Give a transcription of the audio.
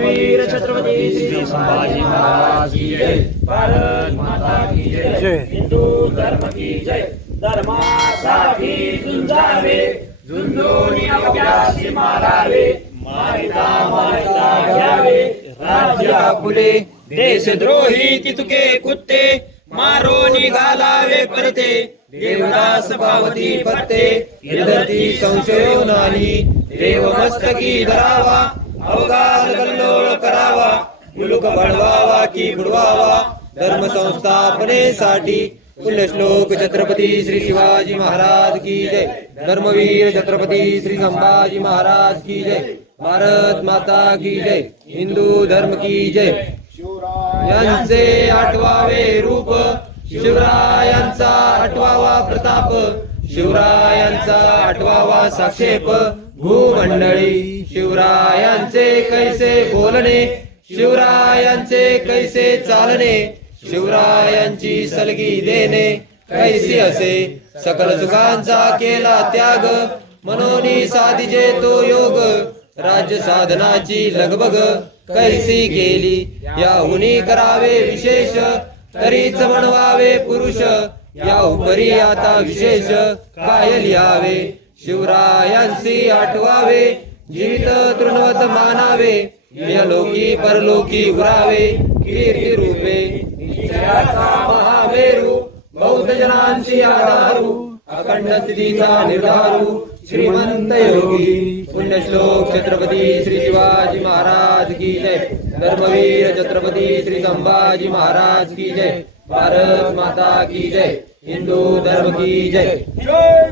वीर छत्रपती श्री संभाजी महाराज की जय। भारत माता की जय। जय. हिंदू धर्म की जय। धर्मासाठी झुंजावे। झुंजून अभ्यासी मारावे। मारिता मारिता घ्यावे। राज्य फुले देशद्रोही तितके कुत्ते। मारो निघालावे परते। देवदास पावती पत्ते यदती संशयो नाही देव मस्तकी धरावा। अवघात कल्लोळ करावा मुलुक बळवावा की बुडवावा धर्म संस्थापनेसाठी पुण्यश्लोक छत्रपती श्री शिवाजी महाराज की जय. धर्मवीर छत्रपती श्री संभाजी महाराज की जय. भारत माता की जय. हिंदू धर्म की जय. यांचे आठवावे रूप शिवरायांचा आठवावा प्रताप शिवरायांचा आठवावा साक्षेप भूमंडळी. शिवरायांचे कैसे बोलणे? शिवरायांचे कैसे चालणे? शिवरायांची सलगी देणे कैसे असे? सकल सुखांचा केला त्याग मनोनी साधिजे तो योग. राज्य साधनाची लगबग कैसी केली? याहुनी करावे विशेष तरीच म्हणवावे पुरुष. या उपरी आता विशेष काय लिहावे शिवरायांशी आठवावे जीवित तृणवत मानावे. या लोकी परलोकी उरावे कीर्ती रूपे महामेरू बौद्ध जनांशी आधारू. अखंड स्थितीचा निर्धारू श्रीमंत योगी. पुण्यश्लोक छत्रपती श्री शिवाजी महाराज की जय. धर्मवीर छत्रपती श्री संभाजी महाराज की जय. भारत माता की जय. हिंदू धर्म की जय. जय!